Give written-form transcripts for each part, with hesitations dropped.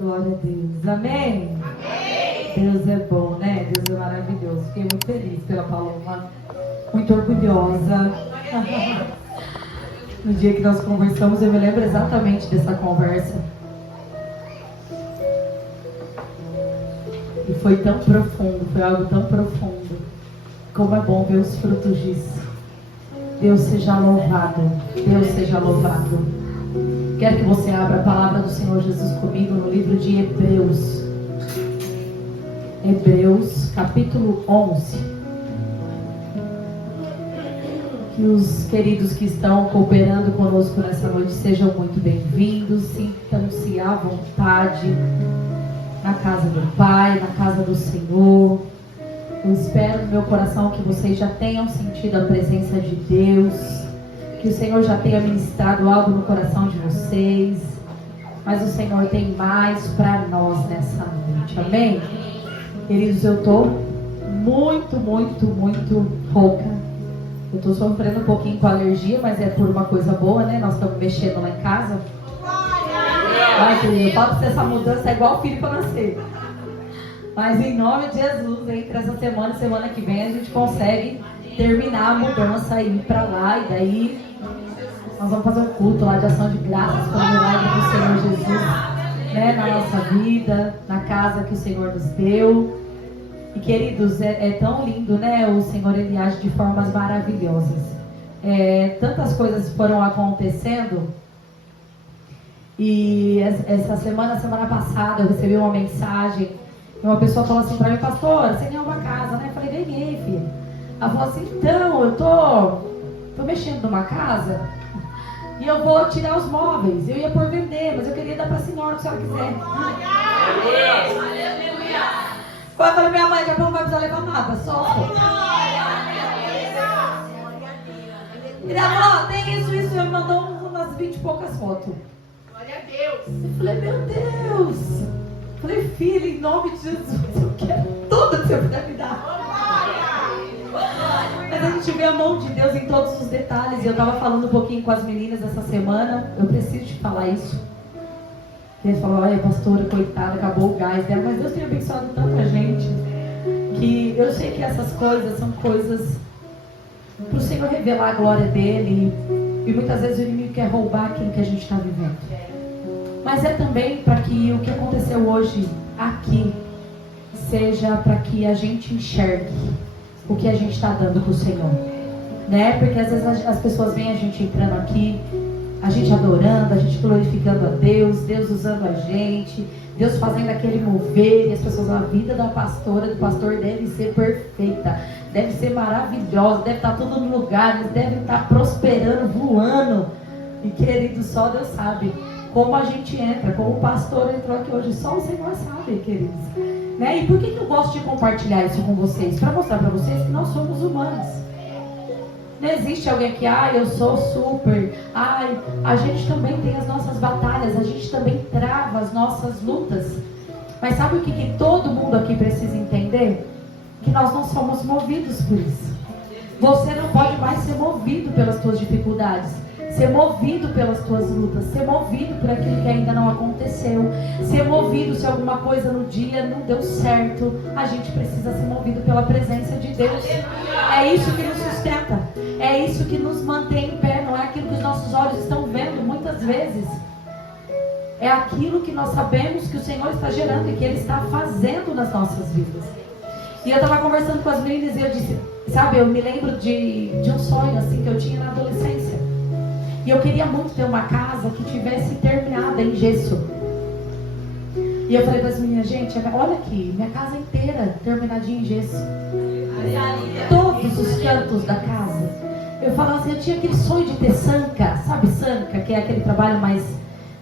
Glória a Deus. Amém? Amém? Deus é bom, né? Deus é maravilhoso. Fiquei muito feliz pela Paloma. Muito orgulhosa. No dia que nós conversamos, eu me lembro exatamente dessa conversa. E foi tão profundo, foi algo tão profundo. Como é bom ver os frutos disso. Deus seja louvado. Deus seja louvado. Quero que você abra a palavra do Senhor Jesus comigo no livro de Hebreus. Hebreus, capítulo 11. Que os queridos que estão cooperando conosco nessa noite sejam muito bem-vindos. Sintam-se à vontade na casa do Pai, na casa do Senhor. Eu espero no meu coração que vocês já tenham sentido a presença de Deus. Que o Senhor já tenha ministrado algo no coração de vocês. Mas o Senhor tem mais para nós nessa noite. Amém? Queridos, eu estou muito rouca. Eu estou sofrendo um pouquinho com alergia, mas é por uma coisa boa, né? Nós estamos mexendo lá em casa. Ai, querido, eu falo que essa mudança é igual filho para nascer. Mas em nome de Jesus, entre essa semana e semana que vem, a gente consegue terminar a mudança e ir para lá. E daí nós vamos fazer um culto lá de ação de graças para o milagre do Senhor Jesus, né, na nossa vida, na casa que o Senhor nos deu. E queridos, é tão lindo, né? O Senhor, Ele age de formas maravilhosas. Tantas coisas foram acontecendo. E essa semana passada, eu recebi uma mensagem. E uma pessoa falou assim para mim: pastor, você ganhou uma casa, né? Eu falei: ganhei, filha. Ela falou assim: então, eu tô mexendo numa casa e eu vou tirar os móveis. Eu ia por vender, mas eu queria dar para a senhora, se a senhora quiser. Aleluia! Quando eu falei: minha mãe, já não vai precisar levar nada, só. E ela falou: tem isso. Ela me mandou umas 20 e poucas fotos. Glória a Deus! Eu falei: meu Deus! Eu falei: filha, em nome de Jesus, eu quero tudo que você puder me dar. Mas a gente vê a mão de Deus em todos os detalhes. E eu estava falando um pouquinho com as meninas essa semana. Eu preciso te falar isso. Eles falaram: olha, pastora, coitada, acabou o gás dela. Mas Deus tem abençoado tanta gente, que eu sei que essas coisas são coisas para o Senhor revelar a glória dele. E muitas vezes o inimigo quer roubar aquilo que a gente está vivendo. Mas é também para que o que aconteceu hoje aqui seja para que a gente enxergue o que a gente está dando para o Senhor, né? Porque às vezes as pessoas veem a gente entrando aqui, a gente adorando, a gente glorificando a Deus, Deus usando a gente, Deus fazendo aquele mover, e as pessoas, a vida da pastora, do pastor deve ser perfeita, deve ser maravilhosa, deve estar tudo no lugar, eles devem estar prosperando, voando. E querido, só Deus sabe como a gente entra, como o pastor entrou aqui hoje, só o Senhor sabe, queridos. Né? E por que eu gosto de compartilhar isso com vocês? Para mostrar para vocês que nós somos humanos. Não existe alguém que, eu sou super, a gente também tem as nossas batalhas, a gente também trava as nossas lutas. Mas sabe o que todo mundo aqui precisa entender? Que nós não somos movidos por isso. Você não pode mais ser movido pelas suas dificuldades, ser movido pelas tuas lutas, ser movido por aquilo que ainda não aconteceu, ser movido se alguma coisa no dia não deu certo. A gente precisa ser movido pela presença de Deus. É isso que nos sustenta, é isso que nos mantém em pé, não é aquilo que os nossos olhos estão vendo muitas vezes. É aquilo que nós sabemos que o Senhor está gerando e que Ele está fazendo nas nossas vidas. E eu estava conversando com as meninas e eu disse, sabe, eu me lembro de um sonho assim que eu tinha na adolescência. E eu queria muito ter uma casa que tivesse terminada em gesso. E eu falei para as meninas: gente, olha aqui, minha casa inteira terminadinha em gesso. Todos os cantos da casa. Eu falava assim, eu tinha aquele sonho de ter sanca, sabe sanca, que é aquele trabalho mais,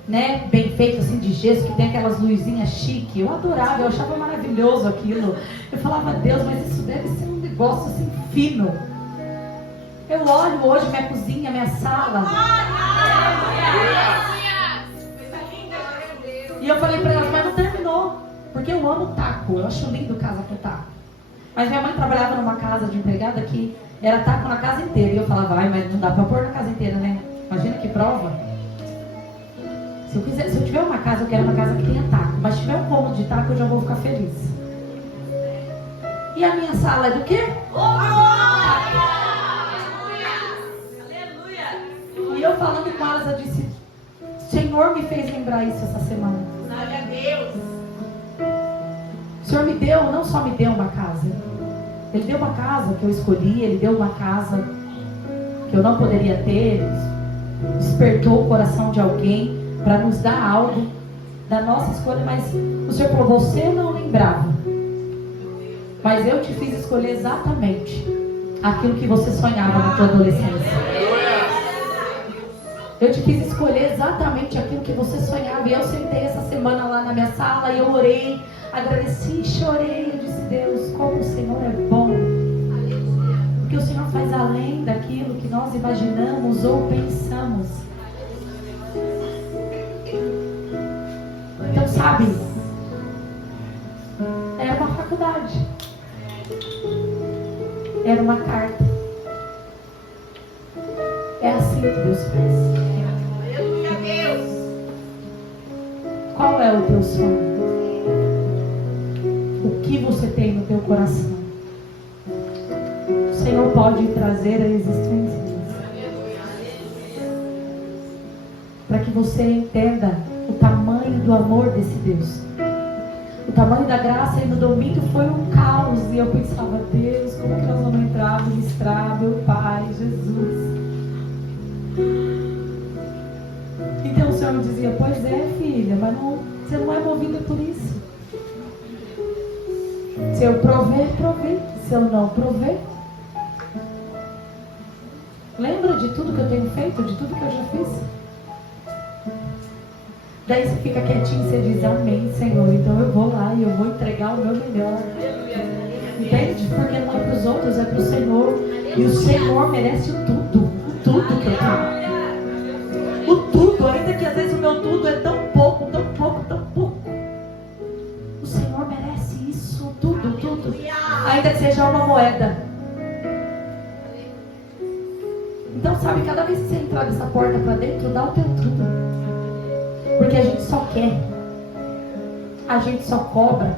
né, bem feito assim de gesso, que tem aquelas luzinhas chique. Eu adorava, eu achava maravilhoso aquilo. Eu falava: Deus, mas isso deve ser um negócio assim fino. Eu olho hoje minha cozinha, minha sala. E eu falei para elas: mas não terminou, porque eu amo taco, eu acho lindo casa com taco. Mas minha mãe trabalhava numa casa de empregada que era taco na casa inteira. E eu falava: mas não dá para pôr na casa inteira, né? Imagina que prova. Se eu tiver uma casa, eu quero uma casa que tenha taco. Mas feliz. E a minha sala é do quê? E eu falando com elas, eu disse: o Senhor me fez lembrar isso essa semana. Glória a Deus. O Senhor me deu, não só me deu uma casa. Ele deu uma casa que eu escolhi, Ele deu uma casa que eu não poderia ter. Despertou o coração de alguém para nos dar algo da nossa escolha, mas o Senhor falou: você não lembrava, mas eu te fiz escolher exatamente aquilo que você sonhava na tua adolescência. Eu te fiz escolher exatamente aquilo que você sonhava. E eu sentei essa semana lá na minha sala e eu orei, agradeci, chorei. Eu disse: Deus, como o Senhor é bom, porque o Senhor faz além daquilo que nós imaginamos ou pensamos. Então, sabe, era uma faculdade, era uma carta. É assim que Deus faz. Aleluia, Deus. Qual é o teu sonho? O que você tem no teu coração? O Senhor pode trazer a existência para que você entenda o tamanho do amor desse Deus, o tamanho da graça. E no domingo foi um caos, e eu pensava: Deus, como que nós vamos entrar, ministrar, meu Pai, Jesus. Então o Senhor me dizia: pois é, filha, mas não, você não é movida por isso. Se eu prover, provei. Se eu não prover, lembra de tudo que eu tenho feito, de tudo que eu já fiz? Daí você fica quietinho e você diz: amém, Senhor. Então eu vou lá e eu vou entregar o meu melhor. Entende? Porque não é para os outros, é para o Senhor. E o Senhor merece o tudo que eu tenho. O tudo, ainda que às vezes o meu tudo é tão pouco, tão pouco, tão pouco. O Senhor merece isso, tudo. Ainda que seja uma moeda. Então, sabe, cada vez que você entrar dessa porta para dentro, dá o teu tudo. Porque a gente só quer, a gente só cobra,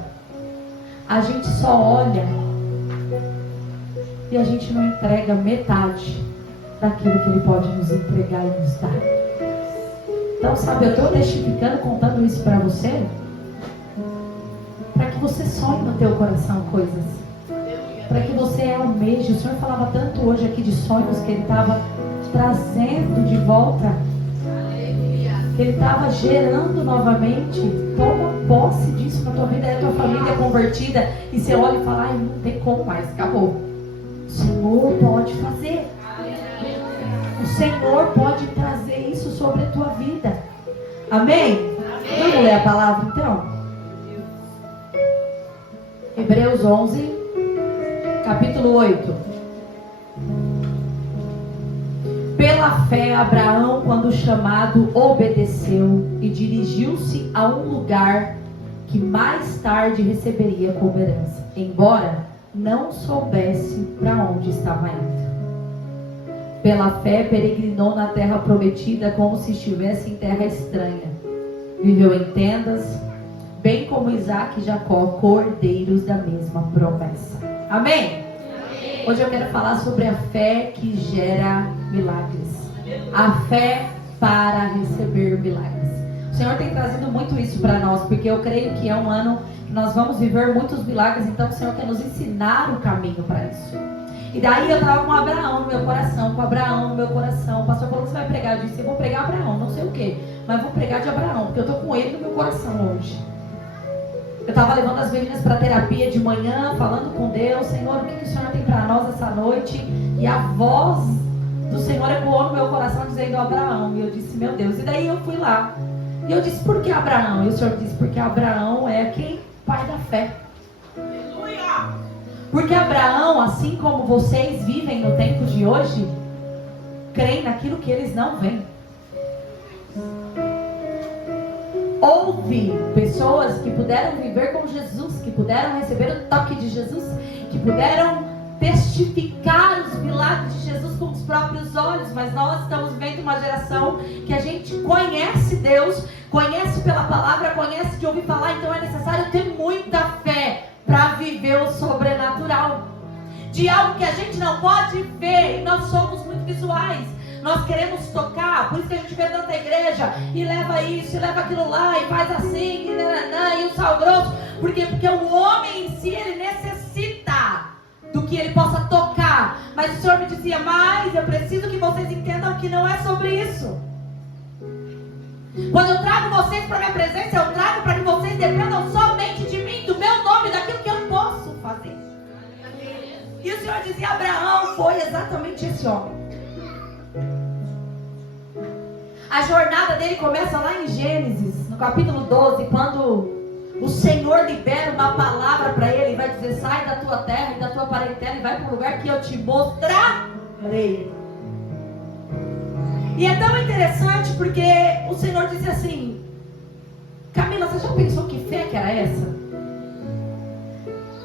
a gente só olha e a gente não entrega metade daquilo que Ele pode nos entregar e nos dar. Então, sabe, eu estou testificando, contando isso para você, para que você sonhe no teu coração coisas, para que você almeje. O Senhor falava tanto hoje aqui de sonhos que Ele estava trazendo de volta, que Ele estava gerando novamente. Toma posse disso na tua vida. É a tua família convertida e você olha e fala: ai, não tem como mais, acabou. O Senhor pode fazer. O Senhor pode trazer isso sobre a tua vida. Amém? Vamos ler a palavra então? Hebreus 11, capítulo 8. Pela fé, Abraão, quando chamado, obedeceu e dirigiu-se a um lugar que mais tarde receberia como herança, embora não soubesse para onde estava indo. Pela fé, peregrinou na terra prometida como se estivesse em terra estranha. Viveu em tendas, bem como Isaac e Jacó, cordeiros da mesma promessa. Amém? Hoje eu quero falar sobre a fé que gera milagres. A fé para receber milagres. O Senhor tem trazido muito isso para nós, porque eu creio que é um ano que nós vamos viver muitos milagres. Então o Senhor quer nos ensinar o caminho para isso. E daí eu estava com Abraão no meu coração, O pastor falou que você vai pregar. Eu disse: eu vou pregar Abraão, não sei o que, mas vou pregar de Abraão, porque eu estou com ele no meu coração hoje. Eu estava levando as meninas para terapia de manhã, falando com Deus: Senhor, o que o Senhor tem para nós essa noite? E a voz do Senhor ecoou no meu coração dizendo Abraão. E eu disse: meu Deus. E daí eu fui lá. E eu disse: por que Abraão? E o Senhor disse: porque Abraão é quem? Pai da fé. Porque Abraão, assim como vocês vivem no tempo de hoje, creem naquilo que eles não veem. Houve pessoas que puderam viver com Jesus, que puderam receber o toque de Jesus, que puderam testificar os milagres de Jesus com os próprios olhos, mas nós estamos vendo uma geração que a gente conhece Deus, conhece pela palavra, conhece de ouvir falar. Então é necessário ter muita de algo que a gente não pode ver. E nós somos muito visuais. Nós queremos tocar, por isso que a gente vê tanta igreja e leva isso, e leva aquilo lá, e faz assim, e o sal grosso. Por quê? Porque o homem em si, ele necessita do que ele possa tocar. Mas o Senhor me dizia, mas eu preciso que vocês entendam que não é sobre isso. Quando eu trago vocês para a minha presença, eu trago para que vocês dependam somente de mim, do meu nome, daquilo que eu posso fazer. E o Senhor dizia, Abraão foi exatamente esse homem. A jornada dele começa lá em Gênesis, no capítulo 12, quando o Senhor libera uma palavra para ele e vai dizer, sai da tua terra e da tua parentela e vai para um lugar que eu te mostrarei. E é tão interessante porque o Senhor disse assim, Camila, você já pensou que fé que era essa?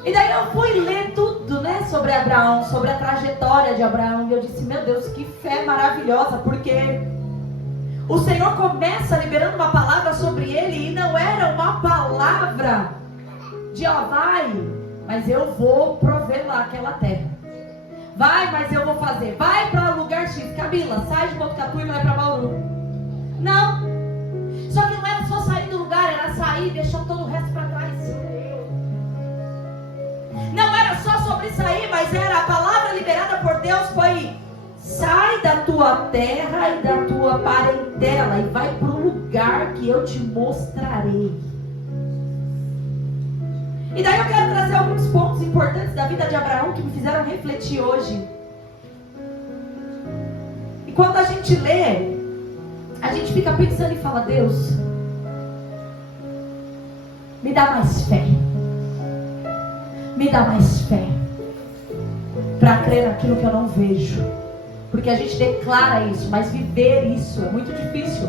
E daí eu fui ler tudo, né, sobre Abraão, sobre a trajetória de Abraão, e eu disse, meu Deus, que fé maravilhosa, porque o Senhor começa liberando uma palavra sobre ele, e não era uma palavra de, ó, vai, mas eu vou prover lá aquela terra. Vai, mas eu vou fazer. Vai para o lugar X. Camila, sai de Botucatu e vai para Bauru. Não. Só que não era só sair do lugar, era sair e deixar todo o resto para trás. Não era só sobre sair, mas era a palavra liberada por Deus foi: sai da tua terra e da tua parentela e vai para o lugar que eu te mostrarei. E daí eu quero trazer alguns pontos importantes da vida de Abraão que me fizeram refletir hoje. E quando a gente lê, a gente fica pensando e fala, Deus, me dá mais fé. Me dá mais fé para crer naquilo que eu não vejo. Porque a gente declara isso, mas viver isso é muito difícil.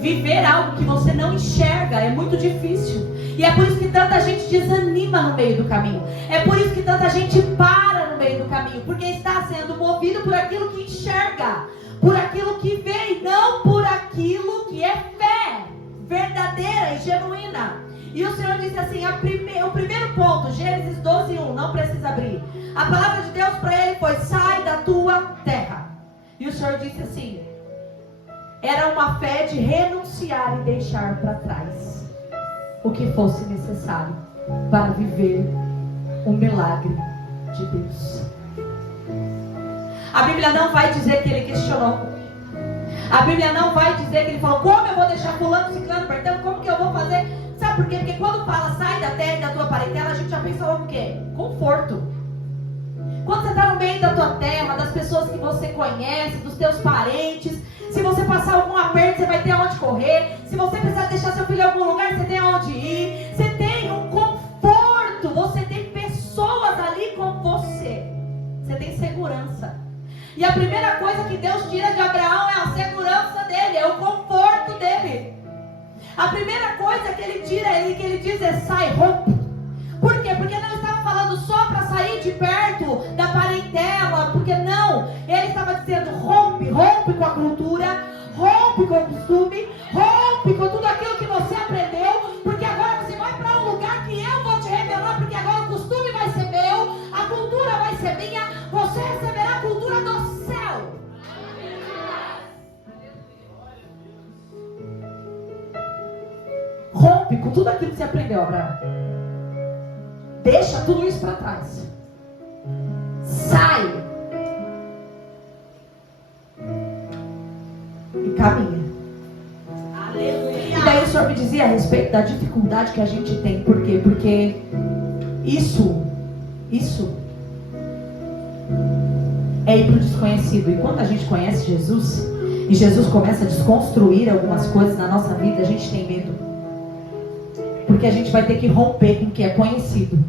Viver algo que você não enxerga é muito difícil. E é por isso que tanta gente desanima no meio do caminho. É por isso que tanta gente para no meio do caminho. Porque está sendo movido por aquilo que enxerga, por aquilo que vê, e não por aquilo que é fé verdadeira e genuína. E o Senhor disse assim, o primeiro ponto, Gênesis 12:1, não precisa abrir. A palavra de Deus para ele foi: sai da tua terra. E o Senhor disse assim, era uma fé de renunciar e deixar para trás o que fosse necessário para viver o milagre de Deus. A Bíblia não vai dizer que ele questionou. A Bíblia não vai dizer que ele falou, como eu vou deixar fulano, ciclano, pertendo, como que eu vou fazer? Sabe por quê? Porque quando fala sai da terra e da tua parentela, a gente já pensa logo o quê? Conforto. Quando você está no meio da tua terra, das pessoas que você conhece, dos teus parentes, se você passar algum aperto, você vai ter aonde correr. Se você precisar deixar seu filho em algum lugar, você tem aonde ir. Você tem um conforto. Você tem pessoas ali com você. Você tem segurança. E a primeira coisa que Deus tira de Abraão é a segurança dele, é o conforto dele. A primeira coisa que ele tira, que ele diz é: sai, rompe. Por quê? Porque não estava falando só para sair de perto da parentela, porque não, ele estava dizendo: rompe com a cultura, rompe com o costume, rompe com tudo aquilo que você aprendeu, porque agora você vai para um lugar que eu vou te revelar, porque agora o costume vai ser meu, a cultura vai ser minha, você receberá a cultura do céu. Rompe com tudo aquilo que você aprendeu, Abraão. Deixa tudo isso para trás. Sai. E caminha. Aleluia. E daí o Senhor me dizia a respeito da dificuldade que a gente tem. Por quê? Porque isso é ir para o desconhecido. E quando a gente conhece Jesus, e Jesus começa a desconstruir algumas coisas na nossa vida, a gente tem medo. Porque a gente vai ter que romper com o que é conhecido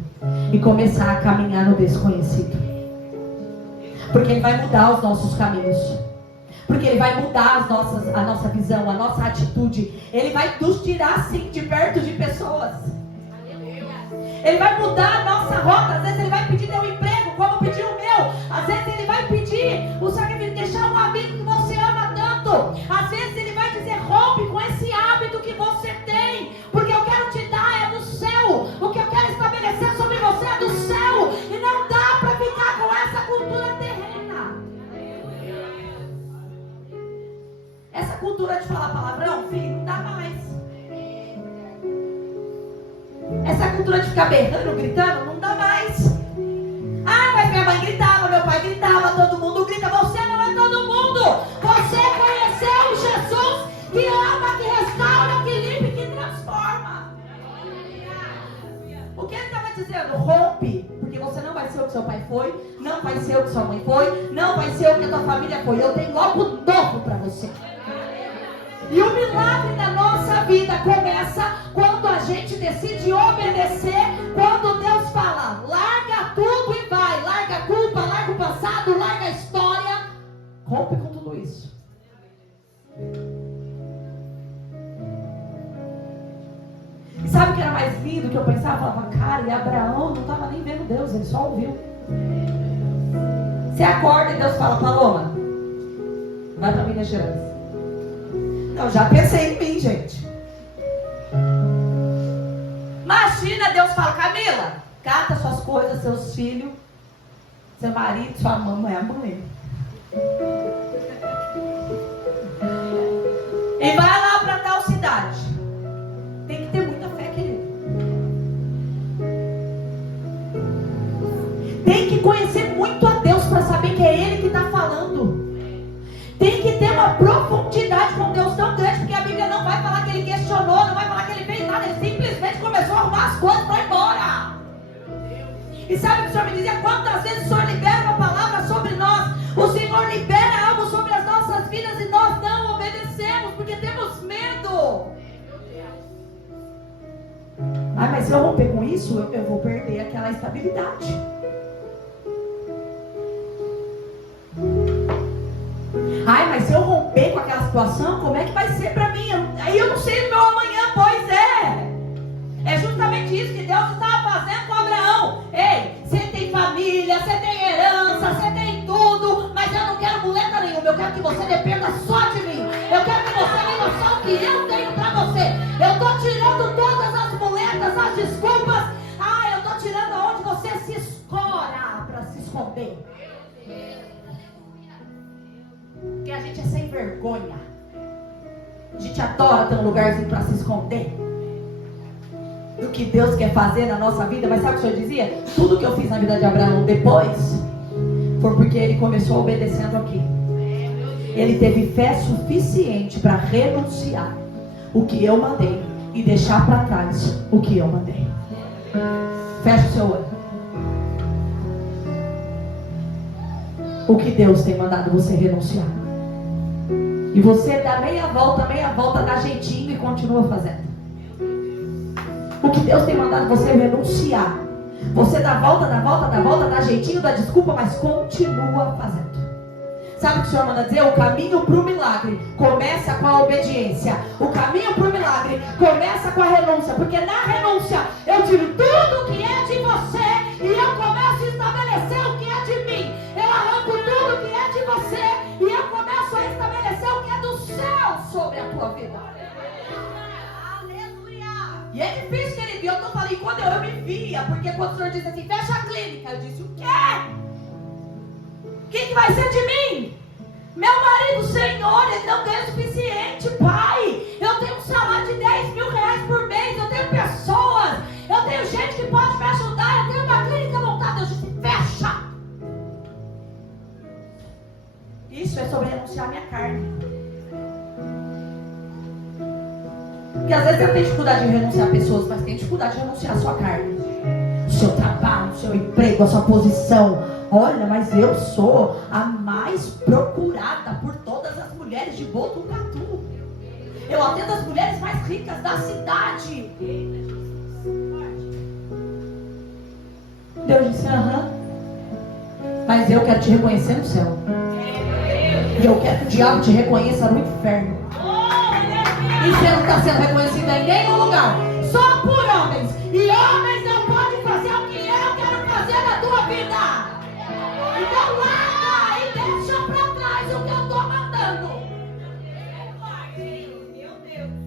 e começar a caminhar no desconhecido. Porque Ele vai mudar os nossos caminhos. Porque Ele vai mudar a nossa visão, a nossa atitude. Ele vai nos tirar sim de perto de pessoas. Ele vai mudar a nossa rota. Às vezes Ele vai pedir teu emprego, como pediu o meu. Às vezes Ele vai pedir o sacrifício, deixar um amigo que você ama tanto. Às vezes Ele vai dizer: rompe com esse hábito que você tem, porque eu quero te dar é do céu. O que eu quero estabelecer sobre você é do céu. E não dá para ficar com essa Essa cultura de ficar berrando, gritando, não dá mais. Ah, mas minha mãe gritava, meu pai gritava, todo mundo grita. Você não é todo mundo. Você conheceu o Jesus que ama, que restaura, que limpa e que transforma. O que ele estava dizendo? Rompe. Porque você não vai ser o que seu pai foi, não vai ser o que sua mãe foi, não vai ser o que a tua família foi. Eu tenho algo novo para você. E o milagre da nossa vida começa quando a gente decide obedecer, quando Deus fala, larga tudo e vai, larga a culpa, larga o passado, larga a história, rompe com tudo isso. E sabe o que era mais lindo que eu pensava? Eu falava, cara, e Abraão não estava nem vendo Deus, ele só ouviu. Você acorda e Deus fala, Paloma, vai para Minas Gerais. Eu já pensei em mim, gente. Imagina, Deus fala, Camila, cata suas coisas, seus filhos, seu marido, sua mamãe, a mãe. E vai lá para tal cidade. Tem que ter muita fé, querido. Tem que conhecer muito a Deus para saber que é Ele que está falando. Tem que ter uma profundidade com Deus tão grande, porque a Bíblia não vai falar que ele questionou, não vai falar que ele fez nada, ele simplesmente começou a arrumar as coisas para ir embora. E sabe o que o Senhor me dizia? Quantas vezes o Senhor libera uma palavra sobre nós, o Senhor libera algo sobre as nossas vidas e nós não obedecemos, porque temos medo. Ah, mas se eu romper com isso, eu vou perder aquela estabilidade. Ai, mas se eu romper com aquela situação, como é que vai ser para mim? Aí eu não sei do meu amanhã, pois é. É justamente isso que Deus estava fazendo com Abraão. Ei, você tem família, você tem herança, você tem tudo, mas eu não quero muleta nenhuma. Eu quero que você dependa só de mim. Eu quero que você tenha noção que eu tenho para você. Eu estou tirando todas as muletas, as desculpas. Ah, eu estou tirando aonde você se escora para se esconder. Porque a gente é sem vergonha. A gente adora ter um lugarzinho para se esconder do que Deus quer fazer na nossa vida. Mas sabe o que o Senhor dizia? Tudo que eu fiz na vida de Abraão depois foi porque ele começou obedecendo aqui. Ele teve fé suficiente para renunciar o que eu mandei e deixar para trás o que eu mandei. Fecha o seu olho. O que Deus tem mandado você renunciar. E você dá meia volta, dá jeitinho e continua fazendo. O que Deus tem mandado você renunciar. Você dá volta, dá jeitinho, dá desculpa, mas continua fazendo. Sabe o que o Senhor manda dizer? O caminho para o milagre começa com a obediência. O caminho para o milagre começa com a renúncia. Porque na renúncia eu tiro tudo que é de você e eu começo a estabelecer o que é de mim. Eu arranco tudo que é de você e eu começo a estabelecer o que é do céu sobre a tua vida. Aleluia! E é difícil, querido. Eu estou falando, quando eu me via, porque quando o Senhor disse assim, fecha a clínica, eu disse, o quê? O que vai ser de mim? Meu marido, Senhor, ele não ganha o suficiente, Pai. Eu tenho um salário de 10 mil reais por mês. Eu tenho pessoas. Eu tenho gente que pode me ajudar. Eu tenho uma clínica montada. Eu disse, fecha. Isso é sobre renunciar a minha carne. Porque às vezes eu tenho dificuldade de renunciar a pessoas, mas tenho dificuldade de renunciar a sua carne. O seu trabalho, o seu emprego, a sua posição. Olha, mas eu sou a mais procurada por todas as mulheres de Botucatu. Eu atendo as mulheres mais ricas da cidade. Deus disse, aham. Mas eu quero te reconhecer no céu. E eu quero que o diabo te reconheça no inferno. E você não está sendo reconhecido em nenhum lugar. Só por homens. E homens não podem fazer o que eu quero fazer na tua vida. Então larga e deixa pra trás o que eu estou mandando.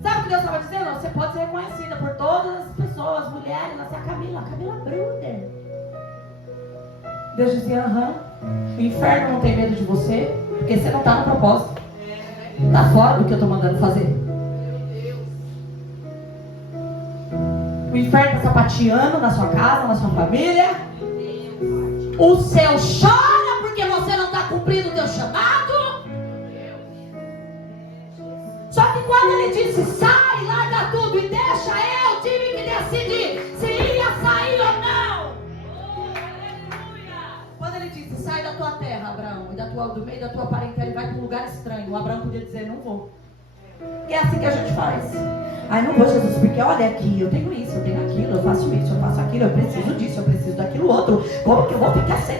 Sabe o que Deus estava dizendo? Você pode ser reconhecida por todas as pessoas, mulheres, você é a Camila Bruder. Deus dizia, aham. O inferno não tem medo de você, porque você não está no propósito. Está fora do que eu estou mandando fazer. O inferno está sapateando na sua casa, na sua família. O céu chora porque você não está cumprindo o teu chamado. Só que quando ele disse, sai, larga tudo e deixa, eu tive que decidir se ia sair ou não. Quando ele disse, sai da tua terra, Abraão, e do meio da tua parentela e vai para um lugar estranho, o Abraão podia dizer, não vou. E é assim que a gente faz. Ai, não vou, Jesus, porque olha aqui, eu tenho isso, eu tenho aquilo, eu faço isso, eu faço aquilo, eu preciso disso, eu preciso daquilo outro. Como que eu vou ficar sem?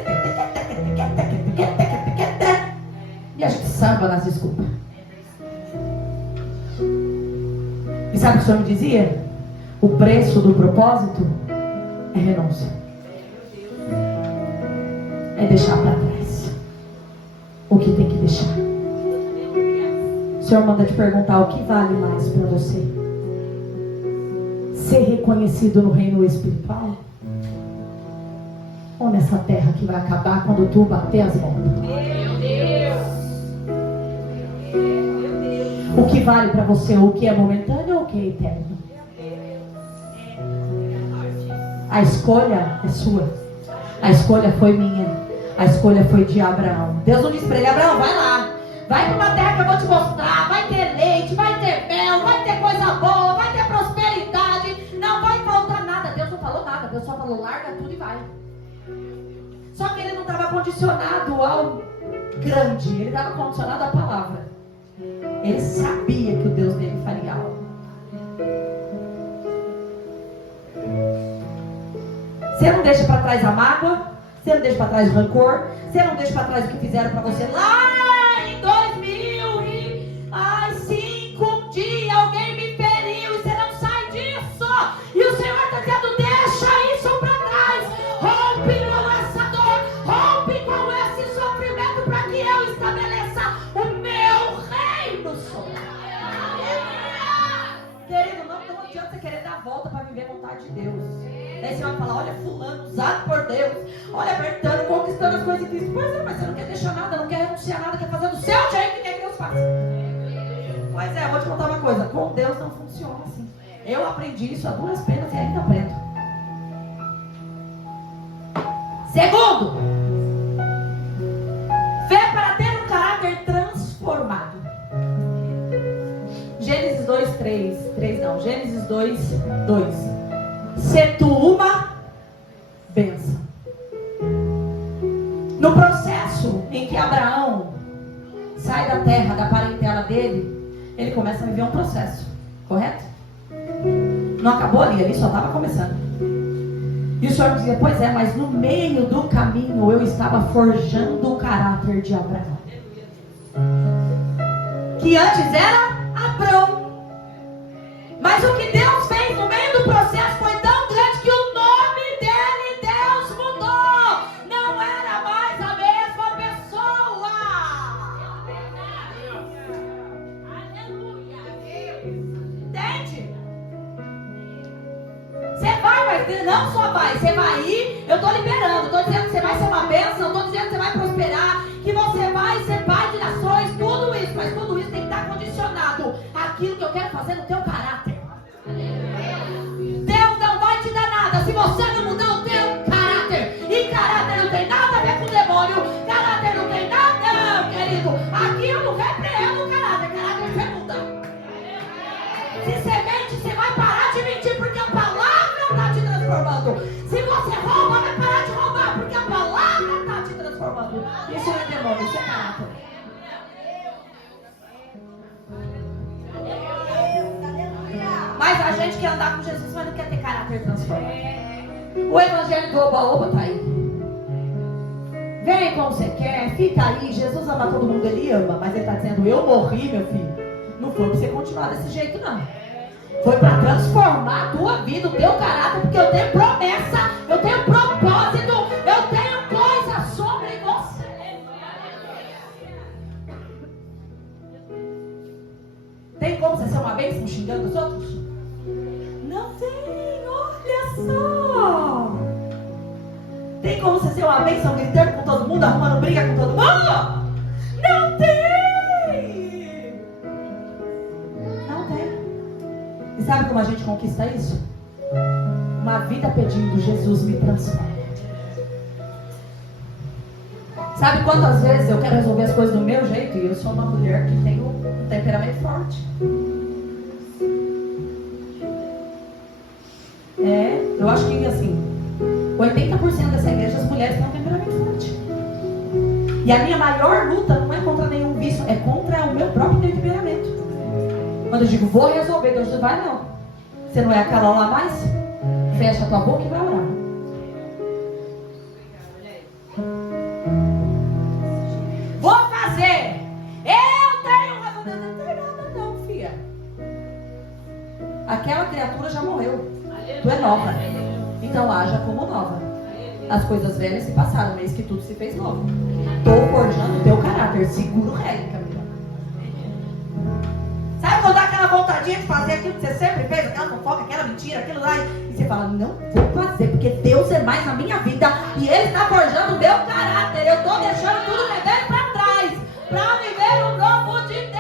E a gente samba nas desculpas. E sabe o que o Senhor me dizia? O preço do propósito é renúncia. É deixar para trás o que tem que deixar. O Senhor manda te perguntar o que vale mais para você: ser reconhecido no reino espiritual, ou nessa terra que vai acabar quando tu bater as mãos? O que vale para você, o que é momentâneo ou o que é eterno? A escolha é sua. A escolha foi minha. A escolha foi de Abraão. Deus não disse para ele, Abraão, vai lá. Vai para uma terra que eu vou te mostrar. Vai ter leite, vai ter mel, vai ter coisa boa, vai ter prosperidade. Não vai faltar nada. Deus não falou nada. Deus só falou, larga tudo e vai. Só que ele não estava condicionado ao grande. Ele estava condicionado à palavra. Ele sabia que o Deus dele faria algo. Você não deixa para trás a mágoa. Você não deixa para trás o rancor. Você não deixa para trás o que fizeram para você lá em 2005. Um dia alguém me feriu e você não sai disso. E o Senhor está dizendo, deixa isso para trás. Rompe com essa dor. Rompe com esse sofrimento para que eu estabeleça o meu reino sobre ela. Querido, não adianta você querer dar a volta para viver a vontade de Deus. Daí você vai falar, olha fulano, usado por Deus. Olha Bertano, conquistando as coisas em Cristo. Pois é, mas você não quer deixar nada, não quer renunciar nada, quer fazer do seu jeito que quer que Deus faça. Pois é, vou te contar uma coisa. Com Deus não funciona assim. Eu aprendi isso a duras penas e ainda aprendo. Segundo, fé para ter um caráter transformado. Gênesis 2, 3 não, Gênesis 2, 2. Se tu uma bênção. No processo em que Abraão sai da terra, da parentela dele, ele começa a viver um processo, correto? Não acabou ali só estava começando. E o Senhor dizia, pois é, mas no meio do caminho eu estava forjando o caráter de Abraão, que antes era Abrão. Mas o que Deus fez no meio do processo foi tão grande que o nome dele, Deus mudou. Não era mais a mesma pessoa. Entende? Você vai, mas não só vai, você vai ir. Eu estou liberando, estou dizendo que você vai ser uma bênção, estou dizendo que você vai prosperar, que você vai ser pai de nações, tudo isso. Mas tudo isso tem que estar condicionado àquilo que eu quero fazer no teu caráter. Deus não vai te dar nada se você não mudar o teu caráter. E caráter não tem nada a ver com o demônio. Caráter não tem nada, não, querido. Aquilo repreende o caráter. Caráter você muda. Se você mente, você vai parar de mentir, porque a palavra está te transformando. Se você rouba, vai parar de roubar, porque a palavra está te transformando. Isso não é demônio, isso é caráter. Mas a gente quer andar com Jesus, mas não quer ter caráter transformado. O evangelho do oba-oba está aí. Vem como você quer, fica aí. Jesus ama todo mundo, ele ama. Mas ele está dizendo, eu morri, meu filho. Não foi para você continuar desse jeito, não. Foi para transformar a tua vida, o teu caráter. Porque eu tenho promessa, eu tenho propósito, eu tenho coisa sobre você. Tem como você ser uma bênção xingando os outros? Não tem, olha só. Tem como você ser uma bênção gritando com todo mundo, arrumando briga com todo mundo? Não tem. Não tem. E sabe como a gente conquista isso? Uma vida pedindo: Jesus, me transforma. Sabe quantas vezes eu quero resolver as coisas do meu jeito e eu sou uma mulher que tem um temperamento forte? Eu acho que assim, 80% dessa igreja as mulheres têm um temperamento forte. E a minha maior luta não é contra nenhum vício, é contra o meu próprio temperamento. Quando eu digo, vou resolver, Deus não vai, não. Você não é a Carol lá mais? Fecha a tua boca e vai orar. Vou fazer. Eu tenho razão. Não tem nada não, filha. Aquela criatura já morreu. Tu é nova. Então haja como nova. As coisas velhas se passaram, mas que tudo se fez novo. Estou forjando o teu caráter. Segura o rei, Camila. Sabe quando dá aquela vontadinha de fazer aquilo que você sempre fez? Aquela fofoca, aquela mentira, aquilo lá. E você fala, não vou fazer, porque Deus é mais na minha vida. E Ele está forjando o meu caráter. Eu estou deixando tudo que é velho para trás. Para viver o novo de Deus.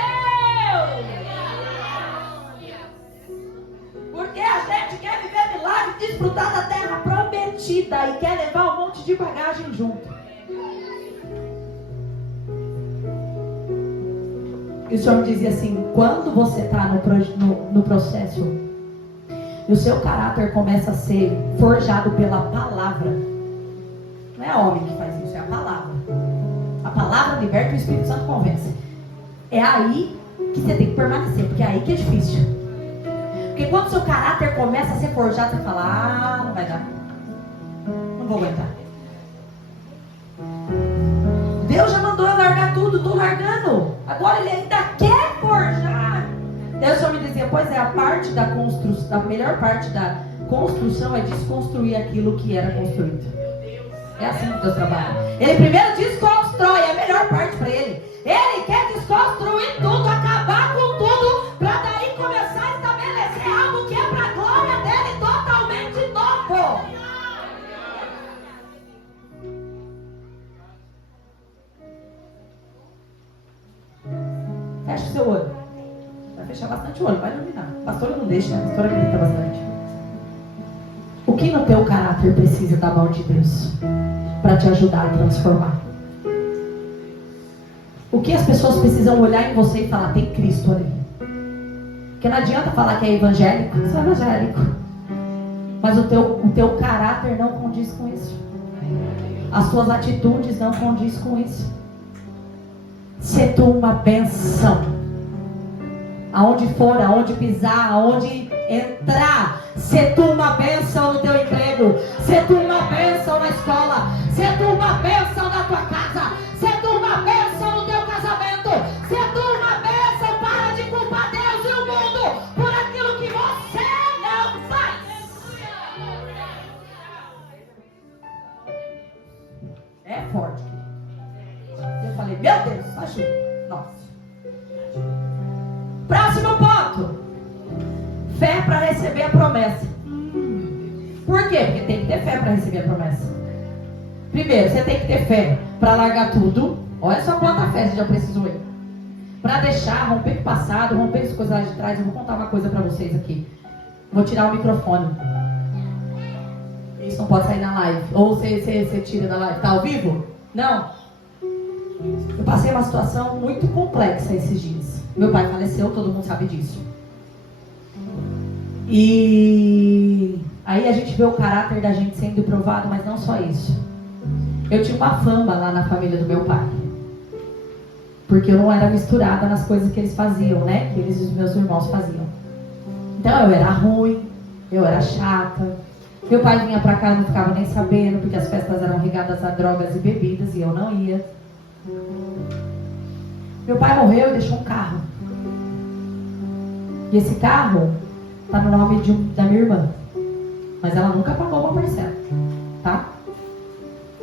Porque a gente quer viver milagre, desfrutar da terra prometida. E quer levar um monte de bagagem junto. E o Senhor me dizia assim, quando você está no processo, e o seu caráter começa a ser forjado pela palavra, não é homem que faz isso, é a palavra. A palavra liberta, o Espírito Santo convence. É aí que você tem que permanecer, porque é aí que é difícil. Porque quando o seu caráter começa a ser forjado, você fala, não vai dar, não vou aguentar. Deus já mandou eu largar tudo, estou largando. Agora Ele ainda quer forjar. Deus só me dizia, pois é, a parte da construção, a melhor parte da construção é desconstruir aquilo que era construído. É assim que Deus trabalha. Ele primeiro desconstrói, é a melhor parte para Ele. Ele quer desconstruir tudo, acabar com tudo, para daí começar a estabelecer algo que é para a glória dele totalmente novo. Fecha o seu olho. Vai fechar bastante o olho, vai iluminar. A pastora não deixa, né? A pastora grita bastante. O que no teu caráter precisa da mão de Deus para te ajudar a transformar? O que as pessoas precisam olhar em você e falar, tem Cristo ali? Porque não adianta falar que é evangélico, você é evangélico. Mas o teu caráter não condiz com isso. As suas atitudes não condiz com isso. Ser tu uma benção. Aonde for, aonde pisar, aonde entrar. Ser tu uma benção no teu emprego. Ser tu uma benção na escola. Ser tu uma benção na tua casa. Ser tu uma benção no teu casamento. Ser tu uma benção. Para de culpar Deus e o mundo por aquilo que você não faz. É forte. Eu falei, meu Deus, ajuda. Nossa. Próximo ponto. Fé para receber a promessa. Por quê? Porque tem que ter fé para receber a promessa. Primeiro, você tem que ter fé para largar tudo. Olha só quanta fé você já precisou aí. Para deixar, romper com o passado, romper as coisas lá de trás. Eu vou contar uma coisa para vocês aqui. Vou tirar o microfone. Isso não pode sair na live. Ou você tira da live. Tá ao vivo? Não. Eu passei uma situação muito complexa esses dias. Meu pai faleceu, todo mundo sabe disso. E aí a gente vê o caráter da gente sendo provado, mas não só isso. Eu tinha uma fama lá na família do meu pai. Porque eu não era misturada nas coisas que eles faziam, né? Que eles e os meus irmãos faziam. Então eu era ruim, eu era chata. Meu pai vinha pra cá, não ficava nem sabendo, porque as festas eram regadas a drogas e bebidas e eu não ia. Meu pai morreu e deixou um carro. E esse carro tá no nome da minha irmã. Mas ela nunca pagou uma parcela, tá?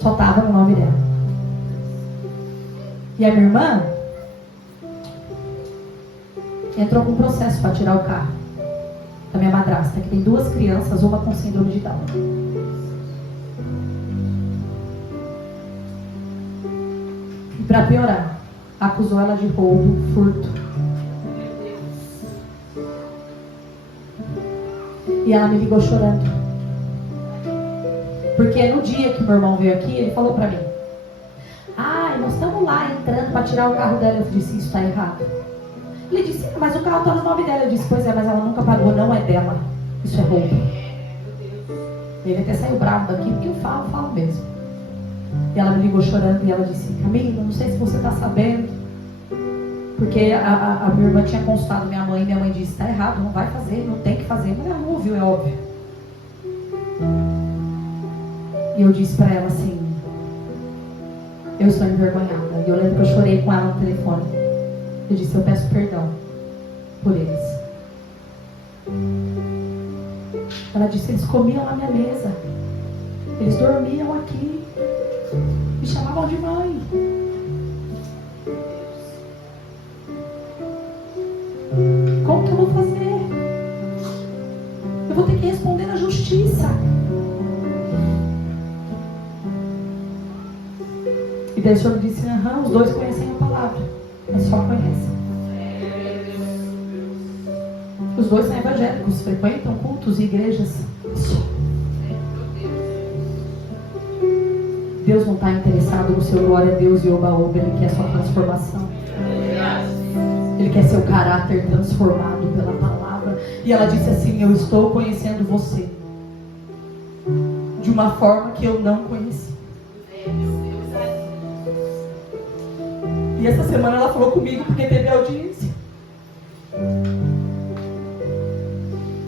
Só tava no nome dela. E a minha irmã entrou com um processo para tirar o carro da minha madrasta, que tem 2 crianças, uma com síndrome de Down. E para piorar, acusou ela de roubo, furto. E ela me ligou chorando. Porque no dia que meu irmão veio aqui, ele falou pra mim: ai, nós estamos lá entrando para tirar o carro dela. Eu disse: isso está errado. Ele disse: mas o carro está no nome dela. Eu disse: pois é, mas ela nunca pagou, não é dela. Isso é roubo. Ele até saiu bravo daqui, porque eu falo mesmo. E ela me ligou chorando e ela disse: Camila, não sei se você está sabendo, porque a minha irmã tinha consultado minha mãe disse: está errado, não vai fazer, não tem que fazer. Mas ela não ouviu, é óbvio. E eu disse para ela assim: eu estou envergonhada. E eu lembro que eu chorei com ela no telefone. Eu disse: eu peço perdão por eles. Ela disse: eles comiam na minha mesa, eles dormiam aqui, me chamavam de mãe. Como que eu vou fazer? Eu vou ter que responder na justiça. E daí o Senhor me disse: aham, os dois conhecem a palavra, mas só conhecem. Os dois são evangélicos, frequentam cultos e igrejas. Deus não está interessado no seu glória a Deus e oba-oba. Ele quer a sua transformação. Ele quer seu caráter transformado pela palavra. E ela disse assim: eu estou conhecendo você de uma forma que eu não conheci. E essa semana ela falou comigo porque teve audiência.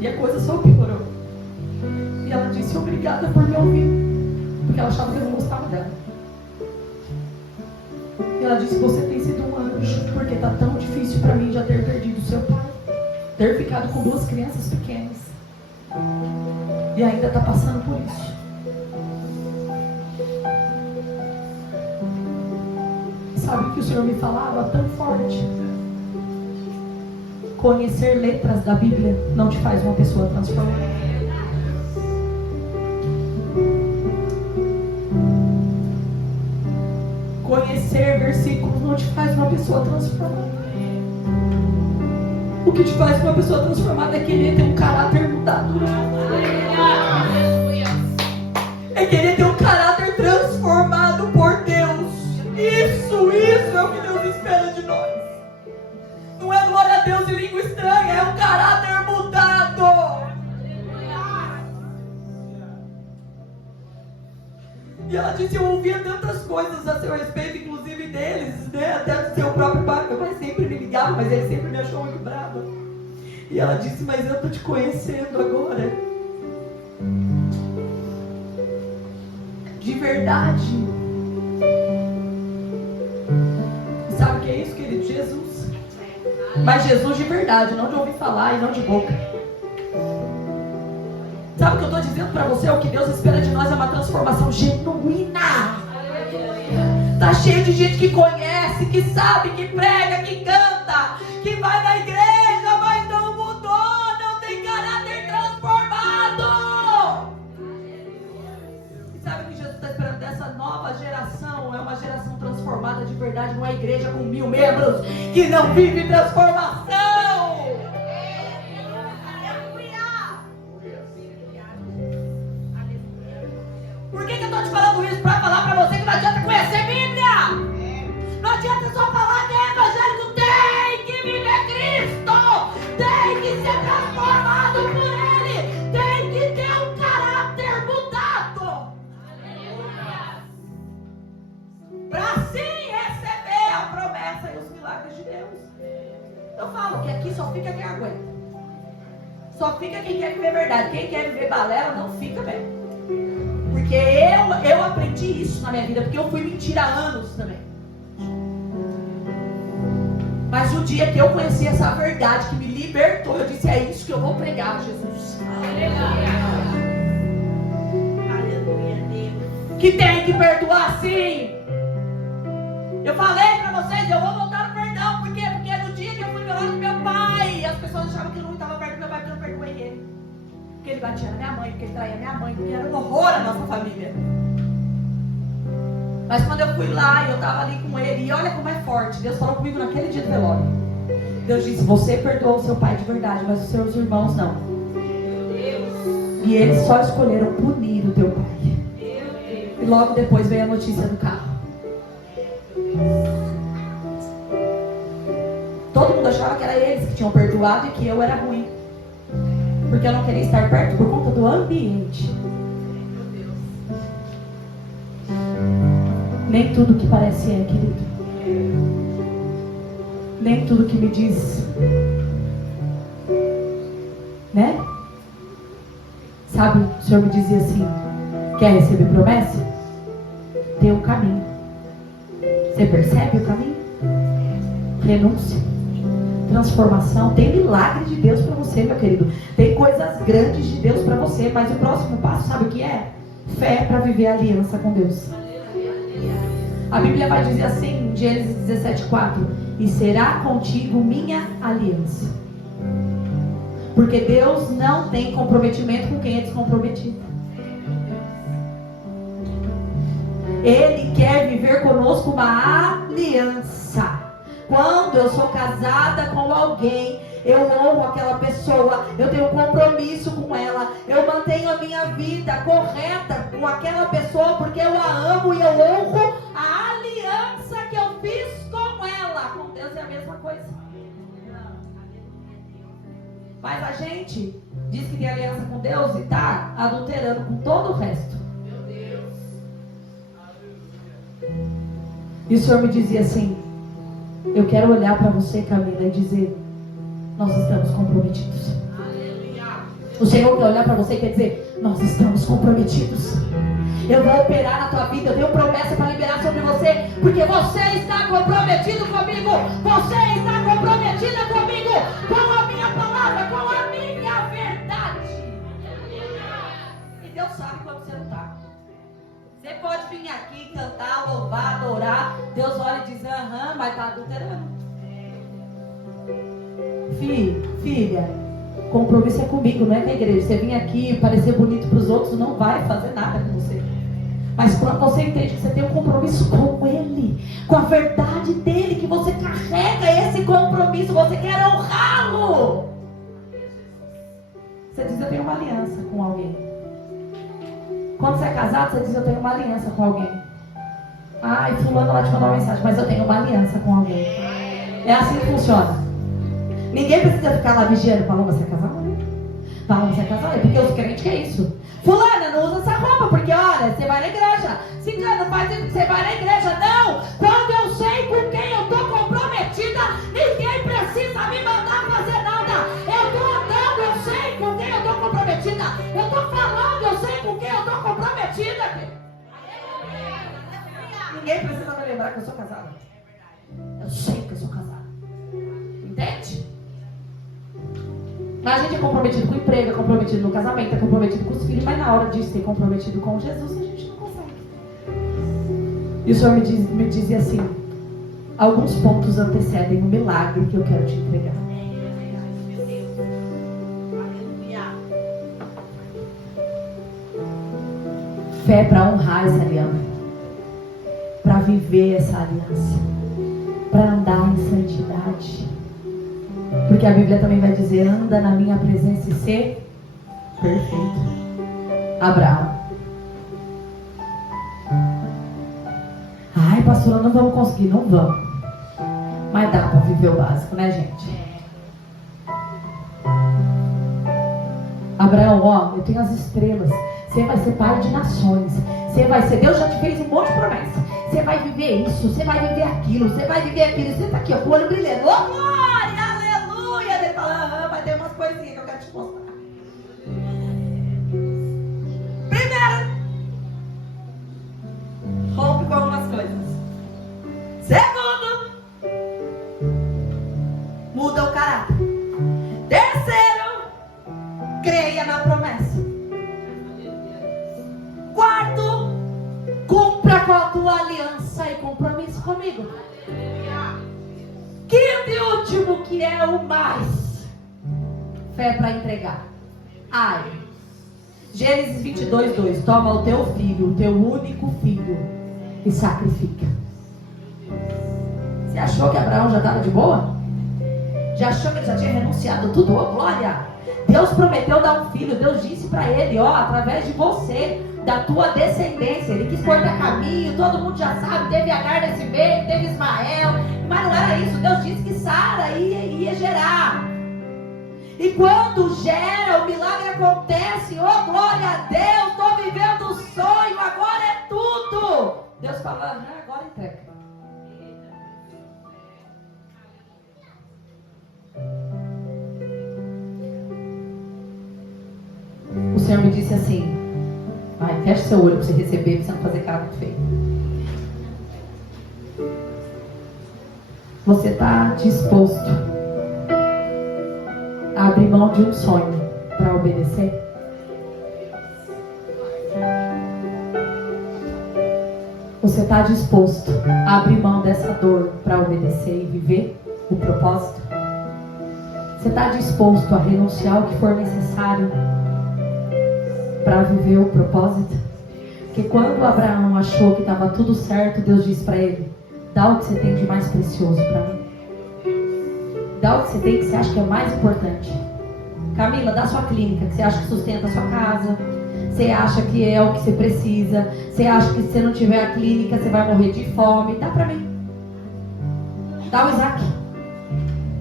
E a coisa só piorou. E ela disse: obrigada por me ouvir. Porque ela achava que eu não gostava dela. E ela disse: você tem sido um anjo. Porque está tão difícil para mim já ter perdido seu pai, ter ficado com 2 crianças pequenas, e ainda está passando por isso. Sabe o que o Senhor me falava tão forte? Conhecer letras da Bíblia não te faz uma pessoa transformada. Conhecer versículos não te faz uma pessoa transformada. O que te faz uma pessoa transformada é querer ter um caráter mudado. É querer ter um caráter transformado por Deus. Isso é o que Deus espera de nós. Não é glória a Deus e língua estranha, é um caráter mudado. E ela disse: eu ouvia tantas coisas a seu respeito, inclusive deles, né? Até do seu próprio pai. Meu pai sempre me ligava, mas ele sempre me achou muito brava. E ela disse: mas eu estou te conhecendo agora. De verdade. E sabe o que é isso, querido? Jesus. Mas Jesus de verdade, não de ouvir falar e não de boca. Sabe o que eu estou dizendo para você? O que Deus espera de nós é uma transformação genuína. Está cheio de gente que conhece, que sabe, que prega, que canta, que vai na igreja, mas não mudou, não tem caráter transformado. E sabe o que Jesus está esperando dessa nova geração? É uma geração transformada de verdade, não é igreja com 1000 membros que não vive transformação. Por que eu estou te falando isso? Para falar para você que não adianta conhecer Bíblia. Não adianta só falar que é evangélico. Tem que viver Cristo. Tem que ser transformado por Ele. Tem que ter um caráter mudado. Para sim receber a promessa e os milagres de Deus. Eu falo que aqui só fica quem aguenta. Só fica quem quer viver verdade. Quem quer viver balela não fica bem. Porque eu aprendi isso na minha vida, porque eu fui mentir há anos também. Mas o dia que eu conheci essa verdade que me libertou, eu disse: é isso que eu vou pregar, Jesus. Aleluia, Deus. Que tem que perdoar sim. Eu falei pra vocês, eu vou voltar no perdão. Por quê? Porque no dia que eu fui velório do meu pai, as pessoas achavam que eu não estava perto do meu pai, porque eu não perdoei ele. Porque ele batia na minha mãe, porque ele traía minha mãe, porque era um horror a nossa família. Mas quando eu fui lá e eu estava ali com ele, e olha como é forte, Deus falou comigo naquele dia do velório. Deus disse: você perdoou o seu pai de verdade, mas os seus irmãos não. E eles só escolheram punir o teu pai. E logo depois veio a notícia do carro. Todo mundo achava que era eles que tinham perdoado e que eu era ruim, porque eu não queria estar perto por conta do ambiente. Nem tudo que parece é, querido. Nem tudo que me diz, né? Sabe, o Senhor me dizia assim: quer receber promessa? Tem um caminho. Você percebe o caminho? Renúncia, transformação. Tem milagre de Deus para você, meu querido. Tem coisas grandes de Deus para você. Mas o próximo passo, sabe o que é? Fé para viver a aliança com Deus. A Bíblia vai dizer assim, em Gênesis 17:4: e será contigo minha aliança. Porque Deus não tem comprometimento com quem é descomprometido. Ele quer viver conosco uma aliança. Quando eu sou casada com alguém, eu honro aquela pessoa, eu tenho compromisso com ela, eu mantenho a minha vida correta com aquela pessoa, porque eu a amo e eu honro a aliança que eu fiz com ela. Com Deus é a mesma coisa. Mas a gente diz que tem aliança com Deus e está adulterando com todo o resto. E o Senhor me dizia assim: eu quero olhar para você, Camila, e dizer: nós estamos comprometidos. O Senhor quer olhar para você e quer dizer: nós estamos comprometidos. Eu vou operar na tua vida, eu tenho promessa para liberar sobre você, porque você está comprometido comigo. Você está comprometida comigo, com a minha palavra, com a minha verdade. E Deus sabe quando você não está. Você pode vir aqui cantar, louvar, adorar. Deus olha e diz: aham, mas está adulterando. Filha, compromisso é comigo, não é com a igreja. Você vir aqui parecer bonito para os outros não vai fazer nada com você. Mas quando você entende que você tem um compromisso com Ele, com a verdade dEle, que você carrega esse compromisso, você quer honrá-lo. Você diz: eu tenho uma aliança com alguém. Quando você é casado, você diz: eu tenho uma aliança com alguém. Ai, fulano lá te mandou uma mensagem, mas eu tenho uma aliança com alguém. É assim que funciona. Ninguém precisa ficar lá vigiando. Paloma, você é casada? Paloma, você é casada? Porque os crentes que é isso. Fulana, não usa essa roupa, porque olha, você vai na igreja. Ciclano, faz isso, você vai na igreja. Não! Quando eu sei com quem eu estou comprometida, ninguém precisa me mandar fazer nada. Eu estou andando, eu sei com quem eu estou comprometida. Eu estou falando, eu sei com quem eu estou comprometida. Ninguém precisa me lembrar que eu sou casada. Eu sei que eu sou casada. Entende? A gente é comprometido com o emprego, é comprometido no casamento, é comprometido com os filhos, mas na hora de ser comprometido com Jesus, a gente não consegue. E o Senhor me dizia assim: alguns pontos antecedem o milagre que eu quero te entregar. Fé para honrar essa aliança, para viver essa aliança, para andar em santidade. Porque a Bíblia também vai dizer: anda na minha presença e ser perfeito. Abraão. Ai, pastora, não vamos conseguir. Não vamos. Mas dá para viver o básico, né, gente? Abraão, ó, eu tenho as estrelas. Você vai ser pai de nações. Você vai ser, Deus já te fez um monte de promessa. Você vai viver isso, você vai viver aquilo, você vai viver aquilo. Você está aqui, ó, com o olho brilhando. Ô, glória, aleluia. Ele fala: mas tem umas coisinhas que eu quero te mostrar. Primeiro, rompe com algumas coisas. Segundo, muda o caráter. Terceiro, creia na promessa. Quarto, cumpra com a tua aliança e compromisso comigo. Quinto e último, que é o mais, fé para entregar. Ai, Gênesis 22:2: toma o teu filho, o teu único filho, e sacrifica. Você achou que Abraão já estava de boa? Já achou que ele já tinha renunciado tudo? Ô, glória! Deus prometeu dar um filho. Deus disse para ele, ó, através de você, da tua descendência. Ele quis cortar caminho, todo mundo já sabe, teve Agar nesse meio, teve Ismael, mas não era isso. Deus disse que Sara ia gerar. E quando gera, o milagre acontece. Oh, glória a Deus, estou vivendo um sonho, agora é tudo. Deus fala, agora entrega. O Senhor me disse assim, vai, fecha seu olho para você receber, para você não fazer cara muito feia. Você está disposto a abrir mão de um sonho para obedecer? Você está disposto a abrir mão dessa dor para obedecer e viver o propósito? Você está disposto a renunciar ao que for necessário para viver o propósito? Porque quando Abraão achou que estava tudo certo, Deus disse para ele, dá o que você tem de mais precioso para mim. Dá o que você tem que você acha que é mais importante. Camila, dá sua clínica, que você acha que sustenta a sua casa. Você acha que é o que você precisa. Você acha que se você não tiver a clínica, você vai morrer de fome. Dá para mim. Dá o Isaac,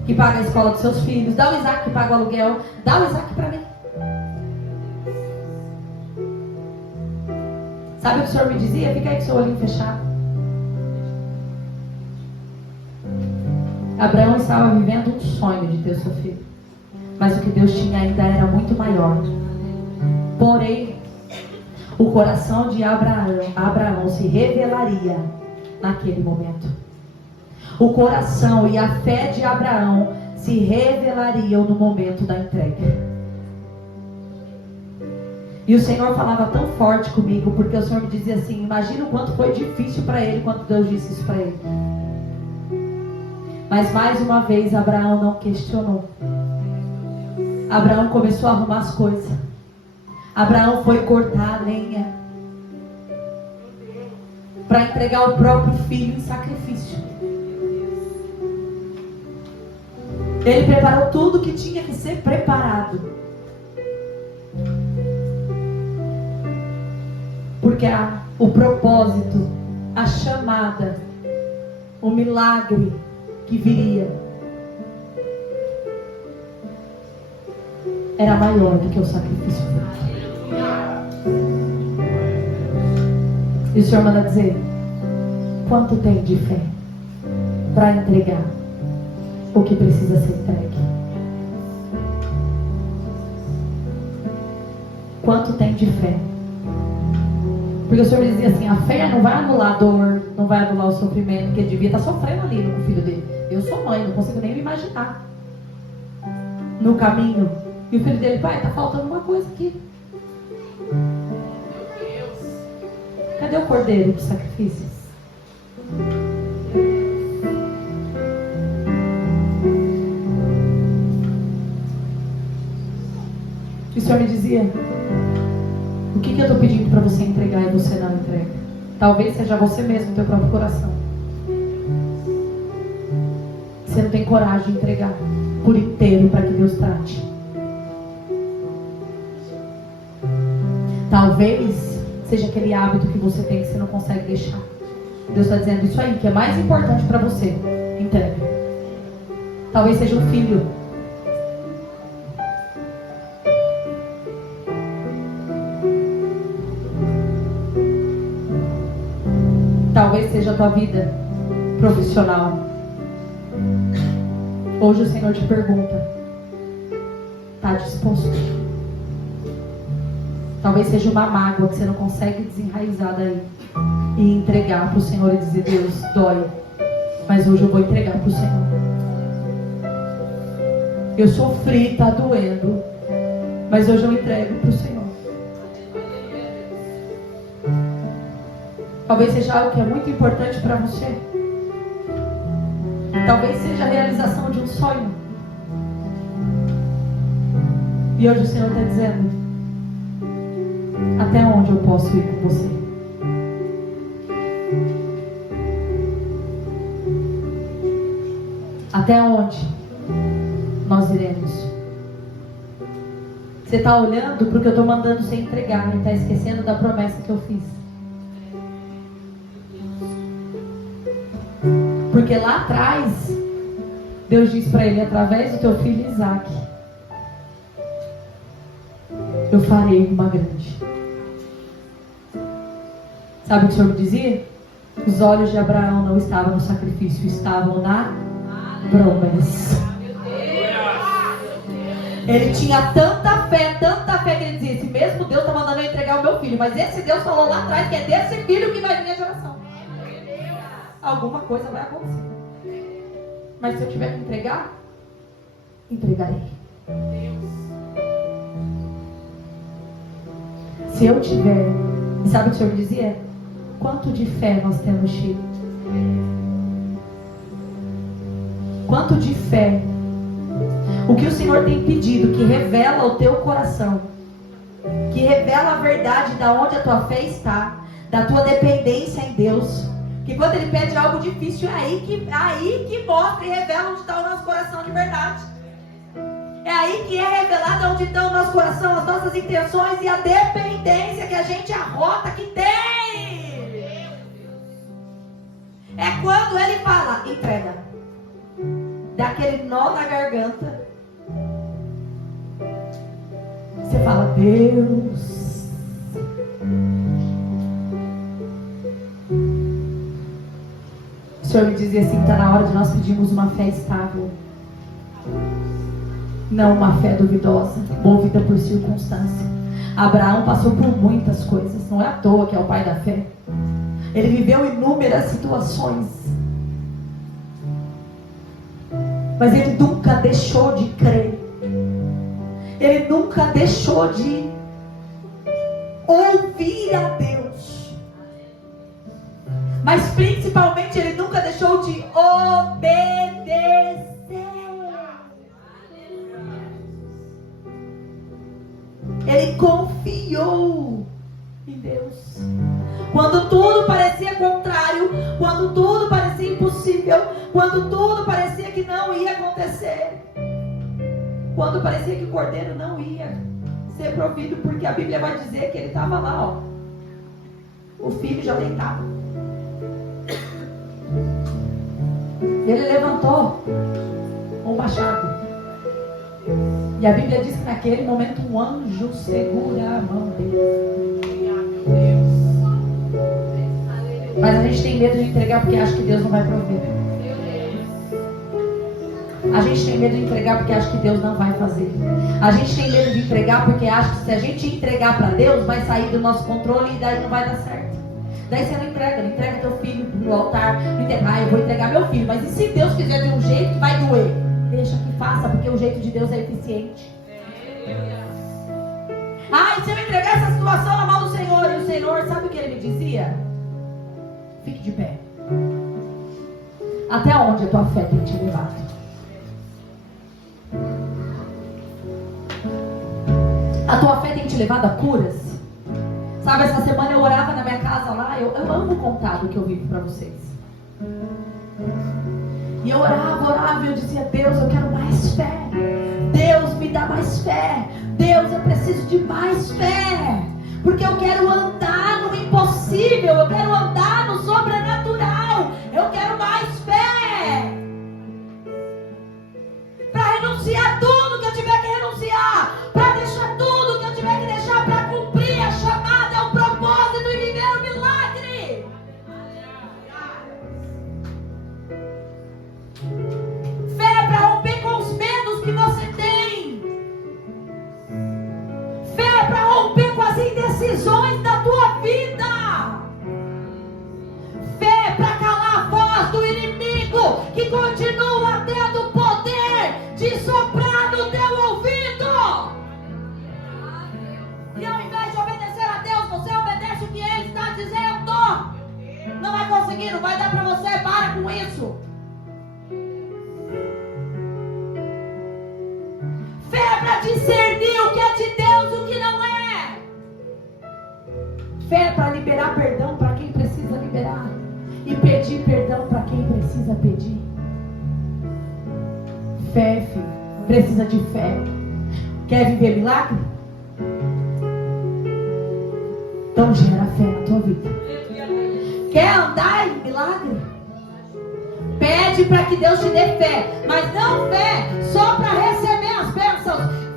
que paga a escola dos seus filhos. Dá o Isaac que paga o aluguel. Dá o Isaac para mim. Sabe o que o Senhor me dizia? Fica aí com seu olhinho fechado. Abraão estava vivendo um sonho de ter seu filho, mas o que Deus tinha ainda era muito maior. Porém, o coração de Abraão se revelaria naquele momento. O coração e a fé de Abraão se revelariam no momento da entrega. E o Senhor falava tão forte comigo, porque o Senhor me dizia assim, imagina o quanto foi difícil para ele quando Deus disse isso para ele. Mas mais uma vez Abraão não questionou. Abraão começou a arrumar as coisas. Abraão foi cortar a lenha para entregar o próprio filho em sacrifício. Ele preparou tudo que tinha que ser preparado. Porque o propósito, a chamada, o milagre que viria era maior do que o sacrifício. E o Senhor manda dizer, quanto tem de fé para entregar o que precisa ser entregue? Quanto tem de fé? Porque o Senhor me dizia assim, a fé não vai anular a dor, não vai anular o sofrimento, porque ele devia estar sofrendo ali com o filho dele. Eu sou mãe, não consigo nem me imaginar. No caminho. E o filho dele, pai, tá faltando uma coisa aqui. Cadê o cordeiro dos sacrifícios? E o Senhor me dizia, o que eu estou pedindo para você entregar e você não entrega? Talvez seja você mesmo, teu próprio coração. Você não tem coragem de entregar por inteiro para que Deus trate. Talvez seja aquele hábito que você tem que você não consegue deixar. Deus está dizendo isso aí, que é mais importante para você. Entrega. Talvez seja um filho. Talvez seja a tua vida profissional. Hoje o Senhor te pergunta, está disposto? Talvez seja uma mágoa que você não consegue desenraizar daí e entregar para o Senhor e dizer, Deus, dói, mas hoje eu vou entregar para o Senhor. Eu sofri, está doendo, mas hoje eu entrego para o Senhor. Talvez seja algo que é muito importante para você. Talvez seja a realização de um sonho. E hoje o Senhor está dizendo, até onde eu posso ir com você? Até onde nós iremos? Você está olhando para o que eu estou mandando você entregar e está esquecendo da promessa que eu fiz. Porque lá atrás, Deus disse para ele, através do teu filho Isaac, eu farei uma grande. Sabe o que o Senhor me dizia? Os olhos de Abraão não estavam no sacrifício, estavam na promessa. Ele tinha tanta fé que ele dizia, esse mesmo Deus está mandando eu entregar o meu filho, mas esse Deus falou lá atrás que é desse filho que vai vir a geração. Alguma coisa vai acontecer. Mas se eu tiver que entregar, entregarei. Se eu tiver, e sabe o que o Senhor me dizia? Quanto de fé nós temos, Chico? Quanto de fé? O que o Senhor tem pedido, que revela o teu coração, que revela a verdade da onde a tua fé está, da tua dependência em Deus. Que quando Ele pede algo difícil, é aí que mostra e revela onde está o nosso coração de verdade. É aí que é revelado onde está o nosso coração, as nossas intenções e a dependência que a gente arrota que tem. É quando Ele fala, entrega. Dá aquele nó na garganta. Você fala, Deus. O Senhor me dizia assim, está na hora de nós pedirmos uma fé estável. Não uma fé duvidosa, movida por circunstância. Abraão passou por muitas coisas, não é à toa que é o pai da fé. Ele viveu inúmeras situações. Mas ele nunca deixou de crer. Ele nunca deixou de ouvir a Deus. Mas principalmente ele nunca deixou de obedecer. Ele confiou em Deus. Quando tudo parecia contrário, quando tudo parecia impossível, quando tudo parecia que não ia acontecer, quando parecia que o cordeiro não ia ser provido, porque a Bíblia vai dizer que ele estava lá, ó. O filho já deitava. Ele levantou um machado. E a Bíblia diz que naquele momento um anjo segura a mão dele. Mas a gente tem medo de entregar porque acha que Deus não vai prover. A gente tem medo de entregar porque acha que Deus não vai fazer. A gente tem medo de entregar porque acha que se a gente entregar para Deus, vai sair do nosso controle e daí não vai dar certo. Daí você não entrega teu filho no altar, não entrega, eu vou entregar meu filho. Mas e se Deus fizer de um jeito que vai doer? Deixa que faça, porque o jeito de Deus é eficiente. E se eu entregar essa situação na mão do Senhor, e o Senhor, sabe o que Ele me dizia? Fique de pé. Até onde a tua fé tem te levado? A tua fé tem te levado a curas? Sabe, essa semana eu orava na minha casa lá. Eu amo contar do que eu vivo para vocês. E eu orava e eu dizia, Deus, eu quero mais fé. Deus, me dá mais fé. Deus, eu preciso de mais fé. Porque eu quero andar no impossível. Eu quero andar no sobrenatural. Eu quero mais fé. Para renunciar tudo que eu tiver que renunciar. Para deixar tudo que eu tiver que deixar. Para cumprir a chamada, o propósito e viver o milagre. Fé para romper com os medos que você tem. Fé para romper com as indecisões da tua vida. Fé para calar a voz do inimigo que continua tendo poder de soprar no teu ouvido. E ao invés de obedecer a Deus, você obedece o que Ele está dizendo. Não vai conseguir, não vai dar para você, para com isso. Fé para discernir o que é de Deus e o que não é. Fé para liberar perdão para quem precisa liberar. E pedir perdão para quem precisa pedir. Fé, filho. Precisa de fé. Quer viver milagre? Então gera fé na tua vida. Quer andar em milagre? Pede para que Deus te dê fé, mas não fé só para receber as bênçãos.